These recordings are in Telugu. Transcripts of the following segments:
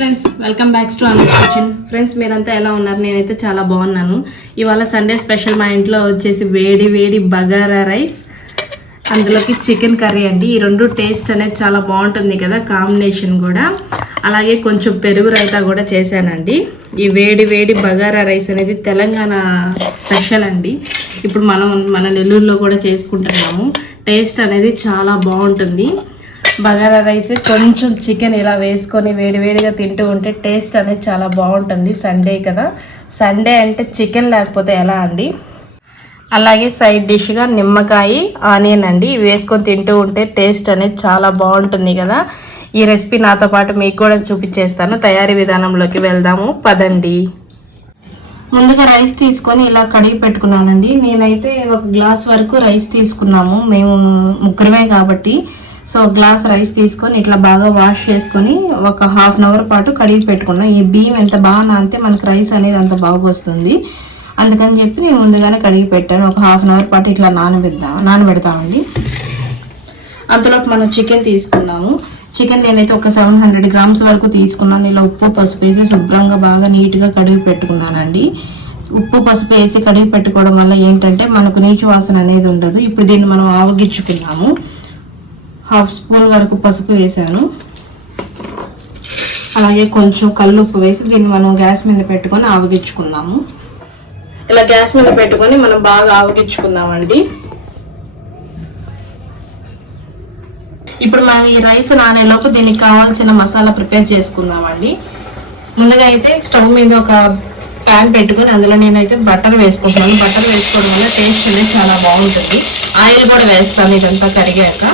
Friends, welcome back to Anas kitchen. Friends, మీరంతా ఎలా ఉన్నారు? నేనైతే చాలా బాగున్నాను. ఇవాళ సండే స్పెషల్ మా ఇంట్లో వచ్చేసి వేడి వేడి బగారా రైస్, అందులోకి చికెన్ కర్రీ అండి. ఈ రెండు టేస్ట్ అనేది చాలా బాగుంటుంది కదా, కాంబినేషన్ కూడా. అలాగే కొంచెం పెరుగు రైతా కూడా చేశానండి. ఈ వేడి వేడి బగారా రైస్ అనేది తెలంగాణ స్పెషల్ అండి. ఇప్పుడు మన నెల్లూరులో కూడా చేసుకుంటున్నాము. టేస్ట్ అనేది చాలా బాగుంటుంది. బగారా రైస్ కొంచెం చికెన్ ఇలా వేసుకొని వేడివేడిగా తింటూ ఉంటే టేస్ట్ అనేది చాలా బాగుంటుంది. సండే కదా, సండే అంటే చికెన్ లేకపోతే ఎలా అండి. అలాగే సైడ్ డిష్గా నిమ్మకాయ, ఆనియన్ అండి, ఇవి వేసుకొని తింటూ ఉంటే టేస్ట్ అనేది చాలా బాగుంటుంది కదా. ఈ రెసిపీ నాతో పాటు మీకు కూడా చూపించేస్తాను. తయారీ విధానంలోకి వెళ్దాము, పదండి. ముందుగా రైస్ తీసుకొని ఇలా కడిగి పెట్టుకున్నానండి. నేనైతే ఒక గ్లాస్ వరకు రైస్ తీసుకున్నాము, మేము ముగ్గురమే కాబట్టి. సో గ్లాస్ రైస్ తీసుకొని ఇట్లా బాగా వాష్ చేసుకొని ఒక హాఫ్ అన్ అవర్ పాటు కడిగి పెట్టుకున్నాం. ఈ బియ్యం ఎంత బాగా నానితే మనకు రైస్ అనేది అంత బాగా వస్తుంది. అందుకని చెప్పి నేను ముందుగానే కడిగి పెట్టాను. ఒక హాఫ్ అన్ అవర్ పాటు ఇట్లా నానబెడతామండి. అంతలోకి మనం చికెన్ తీసుకున్నాము. చికెన్ నేనైతే ఒక 700 గ్రామ్స్ వరకు తీసుకున్నాను. ఇలా ఉప్పు పసుపు వేసి శుభ్రంగా బాగా నీట్గా కడిగి పెట్టుకున్నానండి. ఉప్పు పసుపు వేసి కడిగి పెట్టుకోవడం వల్ల ఏంటంటే మనకు నీచు వాసన అనేది ఉండదు. ఇప్పుడు దీన్ని మనం ఆవగించుకున్నాము. హాఫ్ స్పూన్ వరకు పసుపు వేసాను. అలాగే కొంచెం కల్లుప్పు వేసి దీన్ని మనం గ్యాస్ మీద పెట్టుకొని ఆవగించుకుందాము. ఇలా గ్యాస్ మీద పెట్టుకొని మనం బాగా ఆవగించుకుందామండి. ఇప్పుడు మనం ఈ రైస్ నానేలోపు దీనికి కావాల్సిన మసాలా ప్రిపేర్ చేసుకుందామండి. ముందుగా అయితే స్టవ్ మీద ఒక ప్యాన్ పెట్టుకొని అందులో నేనైతే బటర్ వేసుకుంటాను. బటర్ వేసుకోవడం వల్ల టేస్ట్ అనేది చాలా బాగుంటుంది. ఆయిల్ కూడా వేస్తాను. ఇదంతా కరిగాక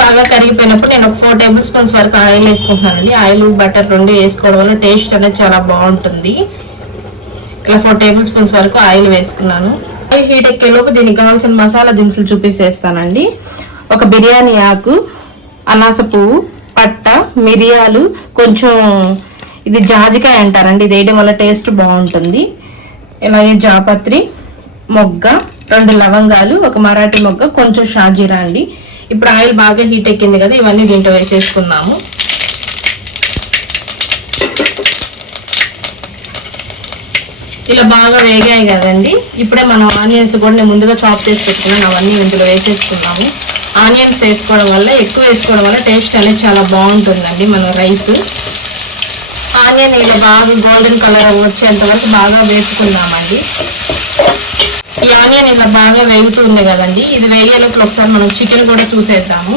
బాగా కరిగిపోయినప్పుడు నేను ఒక 4 టేబుల్ స్పూన్స్ వరకు ఆయిల్ వేసుకుంటున్నానండి. ఆయిల్ బటర్ రెండు వేసుకోవడం వల్ల టేస్ట్ అనేది చాలా బాగుంటుంది. ఇలా 4 టేబుల్ స్పూన్స్ వరకు ఆయిల్ వేసుకున్నాను. ఆయిల్ హీట్ ఎక్కేలోపు దీనికి కావాల్సిన మసాలా దినుసులు చూపించేస్తానండి. ఒక బిర్యానీ ఆకు, అనాస పువ్వు, పట్ట, మిరియాలు, కొంచెం ఇది జాజికాయ అంటారండి, ఇది వేయడం వల్ల టేస్ట్ బాగుంటుంది. ఇలాగే జాపత్రి మొగ్గ, 2 లవంగాలు, ఒక మరాఠీ మొగ్గ, కొంచెం షాజీరా అండి. ఇప్పుడు ఆయిల్ బాగా హీట్ ఎక్కింది కదా, ఇవన్నీ దీంట్లో వేసేసుకున్నాము. ఇలా బాగా వేగాయి కదండి. ఇప్పుడే మనం ఆనియన్స్ కూడా నేను ముందుగా చాప్ చేసి పెట్టుకున్నాను, అవన్నీ ఇందులో వేసేసుకున్నాము. ఆనియన్స్ వేసుకోవడం వల్ల, ఎక్కువ వేసుకోవడం వల్ల టేస్ట్ అనేది చాలా బాగుంటుందండి మన రైస్. ఆనియన్ ఇలా బాగా గోల్డెన్ కలర్ వచ్చేంత వరకు బాగా వేసుకుందామండి. ఈ ఆనియన్ ఇలా బాగా వేగుతుంది కదండి, ఇది వేగేలోపు ఒకసారి మనం చికెన్ కూడా చూసేద్దాము.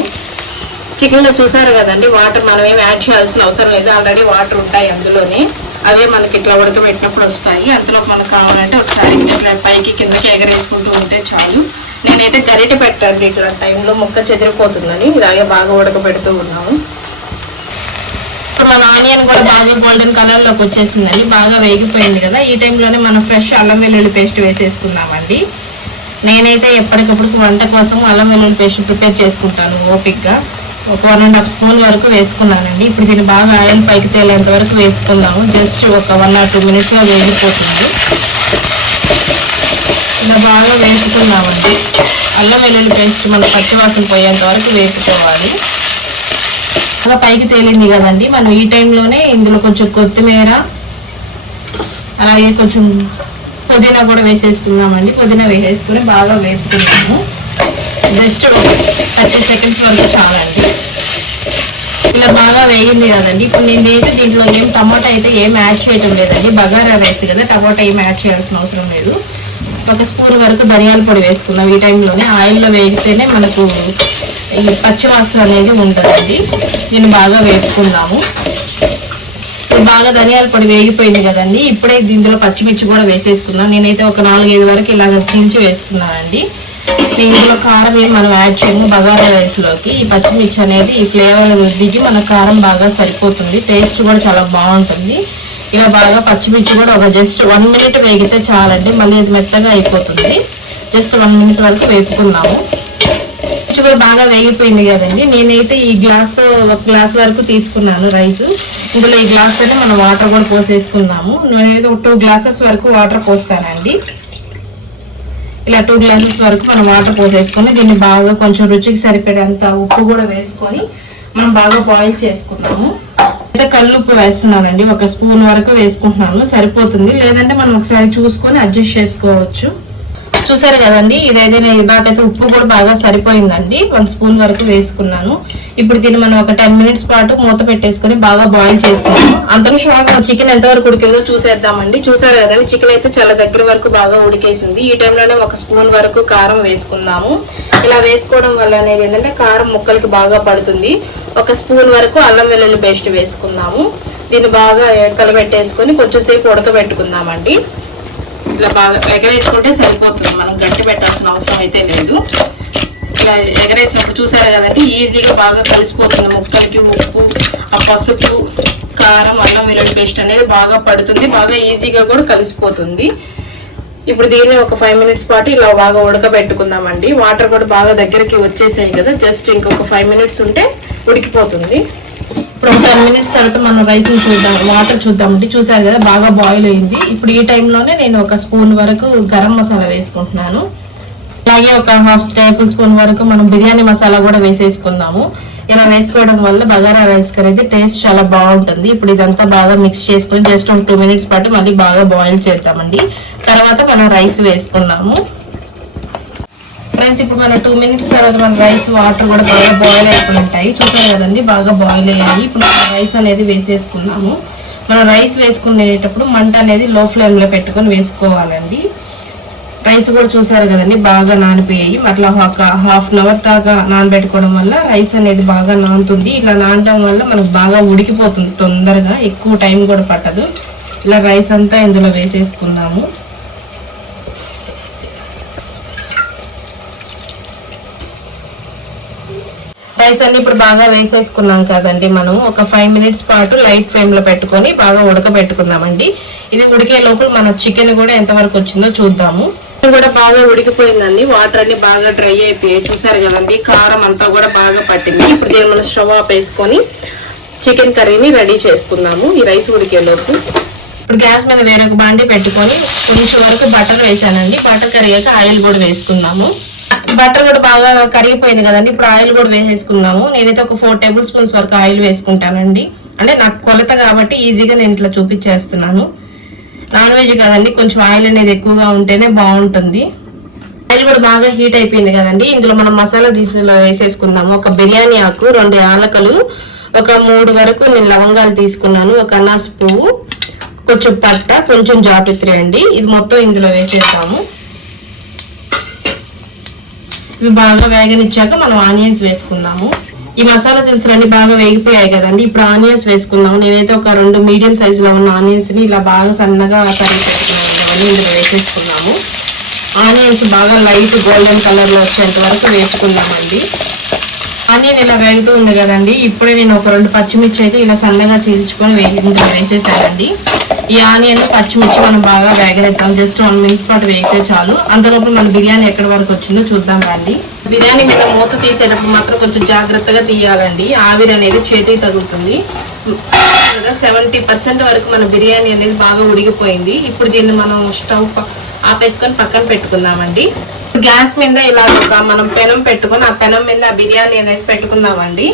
చికెన్లో చూసారు కదండి, వాటర్ మనం ఏమి యాడ్ చేయాల్సిన అవసరం లేదు, ఆల్రెడీ వాటర్ ఉంటాయి అందులోనే. అవే మనకి ఇట్లా ఉడకబెట్టినప్పుడు వస్తాయి. అంతలో మనకు కావాలంటే ఒకసారి ఇట్లా పైకి కిందకి ఎగరేసుకుంటూ ఉంటే చాలు. నేనైతే గరిటె పెట్టండి, ఇట్లా టైంలో ముక్క చెదిరిపోతుందని ఇలాగే బాగా ఉడకబెడుతూ ఉన్నాము. ఇప్పుడు మన ఆనియన్ కూడా బాగా గోల్డెన్ కలర్లోకి వచ్చేసిందండి, బాగా వేగిపోయింది కదా. ఈ టైంలోనే మనం ఫ్రెష్ అల్లం వెల్లుల్లి పేస్ట్ వేసేసుకున్నామండి. నేనైతే ఎప్పటికప్పుడు వంట కోసం అల్లం వెల్లుల్లి పేస్ట్ ప్రిపేర్ చేసుకుంటాను ఓపిక్గా. ఒక 1.5 స్పూన్ వరకు వేసుకున్నానండి. ఇప్పుడు దీన్ని బాగా ఆయిల్ పైకి తేలేంత వరకు వేసుకున్నాము. జస్ట్ ఒక 1 or 2 minutesలో వేగిపోతుంది. ఇలా బాగా వేసుకున్నామండి. అల్లం వెల్లుల్లి పేస్ట్ మనం పచ్చివాసన పోయేంత వరకు వేసుకోవాలి. బాగా పైకి తేలింది కదండి, మనం ఈ టైంలోనే ఇందులో కొంచెం కొత్తిమీర, అలాగే కొంచెం పుదీనా కూడా వేసేసుకున్నామండి. పుదీనా వేసేసుకుని బాగా వేపుకున్నాము. జస్ట్ 30 సెకండ్స్ వరకు చాలండి. ఇలా బాగా వేగింది కదండి. ఇప్పుడు నేనైతే దీంట్లో టమాటా అయితే ఏం యాడ్ చేయటం లేదండి, బగారా రైస్ కదా, టమాటా ఏం యాడ్ చేయాల్సిన అవసరం లేదు. 1 స్పూన్ వరకు ధనియాల పొడి వేసుకున్నాం. ఈ టైంలోనే ఆయిల్లో వేగితేనే మనకు ఈ పచ్చివాసన అనేది ఉంటుందండి. దీన్ని బాగా వేపుకుందాము. బాగా ధనియాల పొడి వేగిపోయింది కదండి. ఇప్పుడే దీంట్లో పచ్చిమిర్చి కూడా వేసేసుకున్నాం. నేనైతే ఒక 4-5 వరకు ఇలాగ చీల్చి వేసుకున్నానండి. ఇందులో కారం ఏమి మనం యాడ్ చేయము బగారా రైస్లోకి. ఈ పచ్చిమిర్చి అనేది ఈ ఫ్లేవర్ దిగి మన కారం బాగా సరిపోతుంది, టేస్ట్ కూడా చాలా బాగుంటుంది. ఇలా బాగా పచ్చిమిర్చి కూడా ఒక జస్ట్ 1 minute వేగితే చాలండి, మళ్ళీ అది మెత్తగా అయిపోతుంది. జస్ట్ 1 minute వరకు వేపుకున్నాము. పచ్చి కూడా బాగా వేగిపోయింది కదండి. నేనైతే ఈ గ్లాస్తో 1 గ్లాస్ వరకు తీసుకున్నాను రైస్. ఇందులో ఈ గ్లాస్తోనే మనం వాటర్ కూడా పోసేసుకున్నాము. నేనైతే 2 glasses వరకు వాటర్ పోస్తానండి. ఇలా 2 glasses వరకు మనం వాటర్ పోసేసుకొని దీన్ని బాగా కొంచెం రుచికి సరిపడేంత ఉప్పు కూడా వేసుకొని మనం బాగా బాయిల్ చేసుకున్నాము. అయితే కల్లుప్పు వేస్తున్నానండి, 1 స్పూన్ వరకు వేసుకుంటున్నాను, సరిపోతుంది. లేదంటే మనం ఒకసారి చూసుకొని అడ్జస్ట్ చేసుకోవచ్చు. చూసారు కదండి, ఇదైతే నాకైతే ఉప్పు కూడా బాగా సరిపోయిందండి. 1 స్పూన్ వరకు వేసుకున్నాను. ఇప్పుడు దీన్ని మనం ఒక 10 మినిట్స్ పాటు మూత పెట్టేసుకొని బాగా బాయిల్ చేసుకున్నాము. అంతలో షాగా చికెన్ ఎంతవరకు ఉడికిందో చూసేద్దామండి. చూసారు కదండి, చికెన్ అయితే చాలా దగ్గర వరకు బాగా ఉడికేసింది. ఈ టైంలోనే 1 స్పూన్ వరకు కారం వేసుకుందాము. ఇలా వేసుకోవడం వల్ల అనేది ఏంటంటే కారం ముక్కలకి బాగా పడుతుంది. 1 స్పూన్ వరకు అల్లం వెల్లుల్లి పేస్ట్ వేసుకుందాము. దీన్ని బాగా కలబెట్టేసుకొని కొంచెం సేపు ఉడకబెట్టుకుందామండి. ఇలా బాగా ఎగరేసుకుంటే సరిపోతుంది, మనం గట్టి పెట్టాల్సిన అవసరం అయితే లేదు. ఇలా ఎగరేసినప్పుడు చూసారు కదండి, ఈజీగా బాగా కలిసిపోతుంది ముక్కలకి. ఉప్పు, ఆ పసుపు, కారం, అల్లం వెల్లుల్లి పేస్ట్ అనేది బాగా పడుతుంది, బాగా ఈజీగా కూడా కలిసిపోతుంది. ఇప్పుడు దీన్ని ఒక 5 మినిట్స్ పాటు ఇలా బాగా ఉడకబెట్టుకుందామండి. వాటర్ కూడా బాగా దగ్గరికి వచ్చేసాయి కదా, జస్ట్ ఇంకొక 5 మినిట్స్ ఉంటే ఉడికిపోతుంది. ఇప్పుడు 10 మినిట్స్ తర్వాత మనం రైస్ చూద్దాం, వాటర్ చూద్దామండి. చూసారు కదా బాగా బాయిల్ అయింది. ఇప్పుడు ఈ టైంలోనే నేను 1 స్పూన్ వరకు గరం మసాలా వేసుకుంటున్నాను. అలాగే ఒక 1/2 టేబుల్ స్పూన్ వరకు మనం బిర్యానీ మసాలా కూడా వేసేసుకుందాము. ఇలా వేసుకోవడం వల్ల బగారా రైస్ అనేది టేస్ట్ చాలా బాగుంటుంది. ఇప్పుడు ఇదంతా బాగా మిక్స్ చేసుకొని జస్ట్ ఒక 2 మినిట్స్ పాటు మళ్ళీ బాగా బాయిల్ చేద్దామండి. తర్వాత మనం రైస్ వేసుకుందాము. ఫ్రెండ్స్, ఇప్పుడు మనం 2 మినిట్స్ తర్వాత మన రైస్ వాటర్ కూడా బాగా బాయిల్ అయిపోయి ఉంటాయి. చూసారు కదండి, బాగా బాయిల్ అయ్యాయి. ఇప్పుడు మనం రైస్ అనేది వేసేసుకున్నాము. మనం రైస్ వేసుకునేటప్పుడు మంట అనేది లో ఫ్లేమ్లో పెట్టుకొని వేసుకోవాలండి. రైస్ కూడా చూసారు కదండి బాగా నానిపోయాయి. అట్లా ఒక 1/2 అవర్ దాకా నానబెట్టుకోవడం వల్ల రైస్ అనేది బాగా నానుతుంది. ఇలా నానడం వల్ల మనకు బాగా ఉడికిపోతుంది తొందరగా, ఎక్కువ టైం కూడా పట్టదు. ఇలా రైస్ అంతా ఇందులో వేసేసుకున్నాము. రైస్ అన్ని ఇప్పుడు బాగా వేసేసుకున్నాం కదండి. మనం ఒక 5 మినిట్స్ పాటు లైట్ ఫ్లేమ్ లో పెట్టుకొని బాగా ఉడకబెట్టుకుందామండి. ఇది ఉడికే లోపల మన చికెన్ కూడా ఎంతవరకు వచ్చిందో చూద్దాము. కూడా బాగా ఉడికిపోయిందండి, వాటర్ అన్ని బాగా డ్రై అయిపోయాయి. చూసారు కదండి, కారం అంతా కూడా బాగా పట్టింది. ఇప్పుడు దీన్ని మనం స్టవ్ ఆఫ్ వేసుకొని చికెన్ కర్రీని రెడీ చేసుకుందాము ఈ రైస్ ఉడికే లోపు. ఇప్పుడు గ్యాస్ మీద వేరొక బాండి పెట్టుకొని కొంచెం వరకు బటర్ వేసానండి. బటర్ కరిగాక ఆయిల్ కూడా వేసుకుందాము. బటర్ కూడా బాగా కరిగిపోయింది కదండి. ఇప్పుడు ఆయిల్ కూడా వేసేసుకుందాము. నేనైతే ఒక 4 టేబుల్ స్పూన్స్ వరకు ఆయిల్ వేసుకుంటానండి. అంటే నాకు కొలత కాబట్టి ఈజీగా నేను ఇట్లా చూపించేస్తున్నాను. నాన్ వెజ్ కదండి, కొంచెం ఆయిల్ అనేది ఎక్కువగా ఉంటేనే బాగుంటుంది. ఆయిల్ కూడా బాగా హీట్ అయిపోయింది కదండి. ఇందులో మనం మసాలా దీసులో వేసేసుకుందాము. ఒక బిర్యానీ ఆకు, 2 యాలకలు, ఒక 3 వరకు నేను లవంగాలు తీసుకున్నాను, ఒక అనాస పువ్వు, కొంచెం పట్ట, కొంచెం జాపత్రి అండి. ఇది మొత్తం ఇందులో వేసేద్దాము. ఇవి బాగా వేగనిచ్చాక మనం ఆనియన్స్ వేసుకుందాము. ఈ మసాలా దినుసులన్నీ బాగా వేగిపోయాయి కదండి. ఇప్పుడు ఆనియన్స్ వేసుకుందాము. నేనైతే ఒక 2 మీడియం సైజులో ఉన్న ఆనియన్స్ ని ఇలా బాగా సన్నగా ఇందులో వేసేసుకున్నాము. ఆనియన్స్ బాగా లైట్ గోల్డెన్ కలర్ లో వచ్చేంత వరకు వేసుకుందామండి. ఆనియన్ ఇలా వేగుతూ ఉంది కదండి. ఇప్పుడే నేను ఒక 2 పచ్చిమిర్చి అయితే ఇలా సన్నగా చీల్చుకొని ఇందులో వేసేసానండి. ఈ ఆనియన్ పచ్చిమిర్చి మనం బాగా వేగనిద్దాం. జస్ట్ 1 మినిట్ పాటు వేగితే చాలు. అంతలోపు మన బిర్యానీ ఎక్కడి వరకు వచ్చిందో చూద్దాం రండి. బిర్యానీ మీద మూత తీసేటప్పుడు మాత్రం కొంచెం జాగ్రత్తగా తీయాలండి, ఆవిరి అనేది చేతికి తగులుతుంది. 70% వరకు మన బిర్యానీ అనేది బాగా ఉడికిపోయింది. ఇప్పుడు దీన్ని మనం స్టవ్ ఆపేసుకొని పక్కన పెట్టుకుందామండి. గ్యాస్ మీద ఇలా మనం పెనం పెట్టుకొని ఆ పెనం మీద ఆ బిర్యానీ అనేది పెట్టుకుందామండి.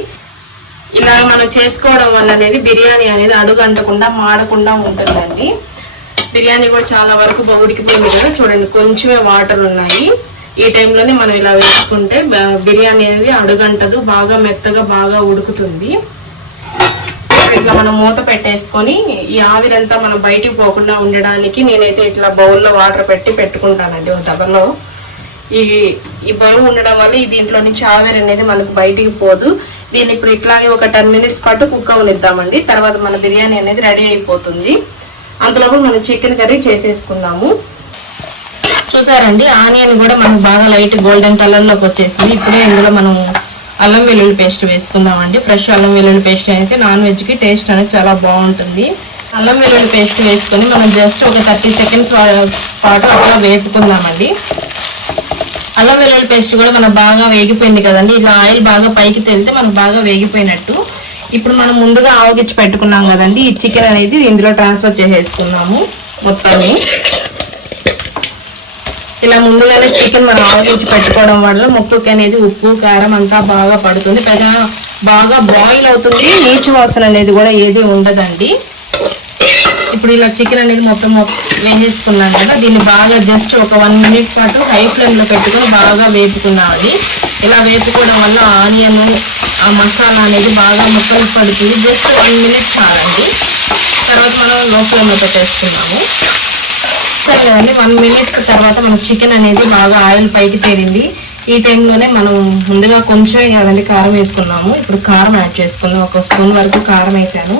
ఇలా మనం చేసుకోవడం వల్ల అనేది బిర్యానీ అనేది అడుగు అంటకుండా మాడకుండా ఉంటుందండి. బిర్యానీ కూడా చాలా వరకు ఉడికిపోయింది కదా, చూడండి కొంచెమే వాటర్ ఉన్నాయి. ఈ టైంలోనే మనం ఇలా వేసుకుంటే బిర్యానీ అనేది అడుగంటదు, బాగా మెత్తగా బాగా ఉడుకుతుంది. ఇట్లా మనం మూత పెట్టేసుకొని ఈ ఆవిరంతా మనం బయటికి పోకుండా ఉండడానికి నేనైతే ఇట్లా బౌల్లో వాటర్ పెట్టుకుంటానండి ఒక దబలో. ఈ బౌల్ ఉండడం వల్ల దీంట్లో నుంచి ఆవిరి అనేది మనకు బయటికి పోదు. దీన్ని ఇప్పుడు ఇట్లాగే ఒక 10 మినిట్స్ పాటు కుక్ అవనిద్దామండి. తర్వాత మన బిర్యానీ అనేది రెడీ అయిపోతుంది. అంతలోపు మనం చికెన్ కర్రీ చేసేసుకుందాము. చూసారండి, ఆనియన్ కూడా మనకు బాగా లైట్ గోల్డెన్ కలర్లోకి వచ్చేసింది. ఇప్పుడే ఇందులో మనం అల్లం వెల్లుల్లి పేస్ట్ వేసుకుందామండి. ఫ్రెష్ అల్లం వెల్లుల్లి పేస్ట్ అయితే నాన్ వెజ్కి టేస్ట్ అనేది చాలా బాగుంటుంది. అల్లం వెల్లుల్లి పేస్ట్ వేసుకొని మనం జస్ట్ ఒక 30 సెకండ్స్ పాటు అట్లా వేపుకుందామండి. అల్లం వెల్లుల్లి పేస్ట్ కూడా మనకు బాగా వేగిపోయింది కదండి. ఇలా ఆయిల్ బాగా పైకి తేలితే మనకు బాగా వేగిపోయినట్టు. ఇప్పుడు మనం ముందుగా ఆవగిచ్చి పెట్టుకున్నాం కదండి, ఈ చికెన్ అనేది ఇందులో ట్రాన్స్ఫర్ చేసేసుకున్నాము మొత్తాన్ని. ఇలా ముందుగానే చికెన్ మనం ఆవగించి పెట్టుకోవడం వల్ల ముక్కకి అనేది ఉప్పు కారం అంతా బాగా పడుతుంది. బాగా బాయిల్ అవుతుంది, నీచు వాసన అనేది కూడా ఏది ఉండదండి. ఇప్పుడు ఇలా చికెన్ అనేది మొత్తం వేసేసుకున్నాం కదా, దీన్ని బాగా జస్ట్ ఒక 1 minute పాటు హై ఫ్లేమ్లో పెట్టుకొని బాగా వేపుకున్నామండి. ఇలా వేపుకోవడం వల్ల ఆనియన్ ఆ మసాలా అనేది బాగా ముక్కలు పడుతుంది. జస్ట్ 1 minute చాలండి. తర్వాత మనం లో ఫ్లేమ్లో పెట్టేసుకున్నాము. సరే కదండి, 1 minute తర్వాత మన చికెన్ అనేది బాగా ఆయిల్ పైకి తేలింది. ఈ టైంలోనే మనం ముందుగా కొంచెమే కదండి కారం వేసుకున్నాము. ఇప్పుడు కారం యాడ్ చేసుకున్నాం. 1 స్పూన్ వరకు కారం వేసాను.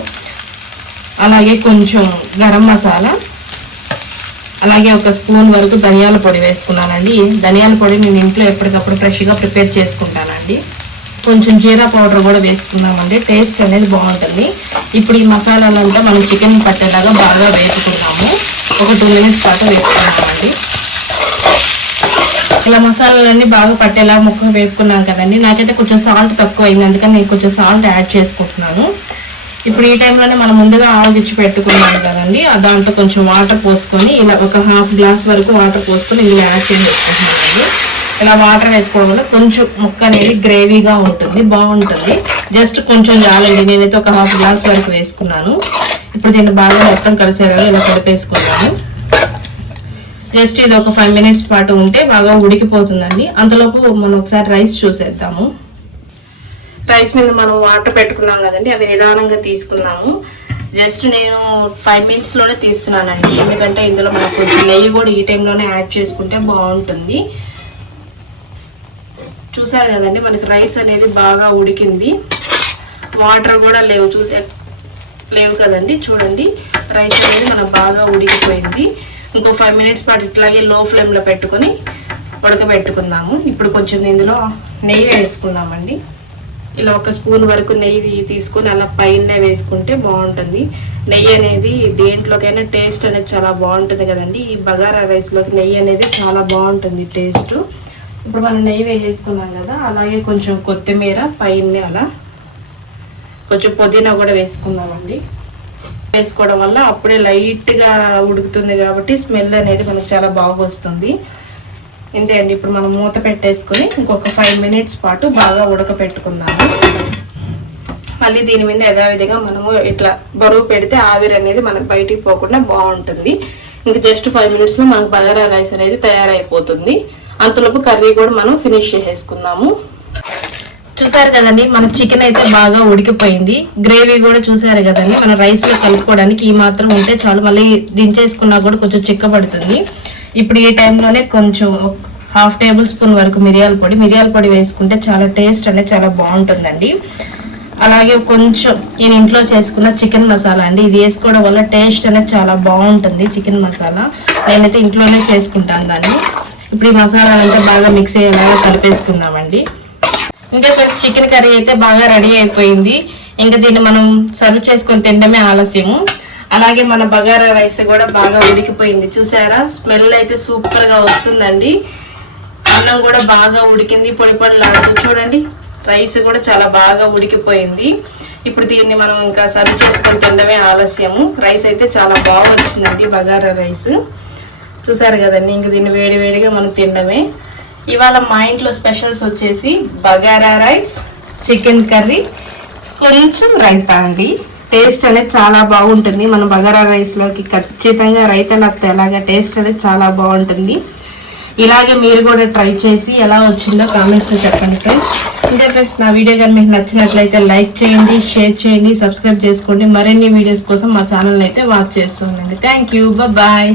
అలాగే కొంచెం గరం మసాలా, అలాగే 1 స్పూన్ వరకు ధనియాల పొడి వేసుకున్నానండి. ధనియాల పొడి నేను ఇంట్లో ఎప్పటికప్పుడు ఫ్రెష్గా ప్రిపేర్ చేసుకుంటానండి. కొంచెం జీరా పౌడర్ కూడా వేసుకున్నామండి, టేస్ట్ అనేది బాగుంటుంది. ఇప్పుడు ఈ మసాలాలంతా మనం చికెన్ పట్టేలాగా బాగా వేసుకున్నాము. ఒక 2 minutes పాటు వేసుకున్నామండి. ఇలా మసాలాలన్నీ బాగా పట్టేలా ముక్క వేపుకున్నాం కదండి. నాకైతే కొంచెం సాల్ట్ తక్కువ అయింది, అందుకని నేను కొంచెం సాల్ట్ యాడ్ చేసుకుంటున్నాను. ఇప్పుడు ఈ టైంలోనే మనం ముందుగా ఆవగిచ్చి పెట్టుకున్నాం కదండి, దాంట్లో కొంచెం వాటర్ పోసుకొని ఇలా ఒక 1/2 glass వరకు వాటర్ పోసుకొని ఇందులో యాడ్ చేసుకుంటున్నామండి. ఇలా వాటర్ వేసుకోవడం వల్ల కొంచెం ముక్క అనేది గ్రేవీగా ఉంటుంది, బాగుంటుంది. జస్ట్ కొంచెం చాలండి, నేనైతే ఒక 1/2 glass వరకు వేసుకున్నాను. ఇప్పుడు దీన్ని బాగా మొత్తం కలిసేలాగా ఇలా కలిపేసుకున్నాను. జస్ట్ ఇది ఒక 5 minutes పాటు ఉంటే బాగా ఉడికిపోతుందండి. అంతలోపు మనం ఒకసారి రైస్ చూసేద్దాము. రైస్ మీద మనం వాటర్ పెట్టుకున్నాం కదండి, అవి నిదానంగా తీసుకున్నాము. జస్ట్ నేను 5 minutesలోనే తీస్తున్నానండి, ఎందుకంటే ఇందులో మనకు కొంచెం నెయ్యి కూడా ఈ టైంలోనే యాడ్ చేసుకుంటే బాగుంటుంది. చూసారు కదండి, మనకి రైస్ అనేది బాగా ఉడికింది. వాటర్ కూడా లేవు కదండి. చూడండి, రైస్ అనేది మనకు బాగా ఉడికిపోయింది. ఇంకో 5 minutes పాటు ఇట్లాగే లో ఫ్లేమ్లో పెట్టుకొని ఉడకబెట్టుకుందాము. ఇప్పుడు కొంచెం ఇందులో నెయ్యి వేసుకుందామండి. ఇలా 1 స్పూన్ వరకు నెయ్యి తీసుకొని అలా పైన వేసుకుంటే బాగుంటుంది. నెయ్యి అనేది దేంట్లోకైనా టేస్ట్ అనేది చాలా బాగుంటుంది కదండి. ఈ బగారా రైస్లోకి నెయ్యి అనేది చాలా బాగుంటుంది టేస్ట్. ఇప్పుడు మనం నెయ్యి వేసేసుకున్నాం కదా, అలాగే కొంచెం కొత్తిమీర పైన, అలా కొంచెం పుదీనా కూడా వేసుకుందామండి. వేసుకోవడం వల్ల అప్పుడే లైట్గా ఉడుకుతుంది కాబట్టి స్మెల్ అనేది మనకు చాలా బాగా వస్తుంది. ఇంతే అండి. ఇప్పుడు మనం మూత పెట్టేసుకొని ఇంకొక 5 minutes పాటు బాగా ఉడకపెట్టుకుందాము. మళ్ళీ దీని మీద యథావిధిగా మనము ఇట్లా బరువు పెడితే ఆవిరి అనేది మనకు బయటికి పోకుండా బాగుంటుంది. ఇంక జస్ట్ 5 minutesలో మనకు బగారా రైస్ అనేది తయారైపోతుంది. అంతలోపు కర్రీ కూడా మనం ఫినిష్ చేసేసుకుందాము. చూసారు కదండి, మన చికెన్ అయితే బాగా ఉడికిపోయింది. గ్రేవీ కూడా చూసారు కదండి. మన రైస్లో కలుపుకోవడానికి ఈ మాత్రం ఉంటే చాలు, మళ్ళీ దించేసుకున్నా కూడా కొంచెం చిక్కబడుతుంది. ఇప్పుడు ఈ టైంలోనే కొంచెం 1/2 tablespoon వరకు మిరియాల పొడి వేసుకుంటే చాలా టేస్ట్ అనేది చాలా బాగుంటుందండి. అలాగే కొంచెం నేను ఇంట్లో చేసుకున్న చికెన్ మసాలా అండి, ఇది వేసుకోవడం వల్ల టేస్ట్ అనేది చాలా బాగుంటుంది. చికెన్ మసాలా నేనైతే ఇంట్లోనే చేసుకుంటాను దాన్ని. ఇప్పుడు ఈ మసాలా అంతా బాగా మిక్స్ అయ్యేలాగా కలిపేసుకుందామండి. ఇంకా ఫ్రెండ్స్, చికెన్ కర్రీ అయితే బాగా రెడీ అయిపోయింది. ఇంకా దీన్ని మనం సర్వ్ చేసుకొని తినడమే ఆలస్యము. అలాగే మన బగారా రైస్ కూడా బాగా ఉడికిపోయింది. చూసారా, స్మెల్ అయితే సూపర్గా వస్తుందండి. అన్నం కూడా బాగా ఉడికింది, పొడి పొడిలాడుతూ. చూడండి, రైస్ కూడా చాలా బాగా ఉడికిపోయింది. ఇప్పుడు దీన్ని మనం ఇంకా సర్వ్ చేసుకొని తినడమే ఆలస్యము. రైస్ అయితే చాలా బాగా వచ్చిందండి, బగారా రైస్. చూసారు కదండి, ఇంక దీన్ని వేడివేడిగా మనం తినడమే. ఇవాళ మా ఇంట్లో స్పెషల్స్ వచ్చేసి బగారా రైస్, చికెన్ కర్రీ, కొంచెం రైతా అండి. టేస్ట్ అనేది చాలా బాగుంటుంది. మన బగారా రైస్లోకి ఖచ్చితంగా రైతా లేకపోతే అలాగా టేస్ట్ అనేది చాలా బాగుంటుంది. ఇలాగే మీరు కూడా ట్రై చేసి ఎలా వచ్చిందో కామెంట్స్లో చెప్పండి ఫ్రెండ్స్. ఇంతే ఫ్రెండ్స్, నా వీడియో కానీ మీకు నచ్చినట్లయితే లైక్ చేయండి, షేర్ చేయండి, సబ్స్క్రైబ్ చేసుకోండి. మరిన్ని వీడియోస్ కోసం మా ఛానల్ అయితే వాచ్ చేస్తూ ఉండండి. Thank you, bye.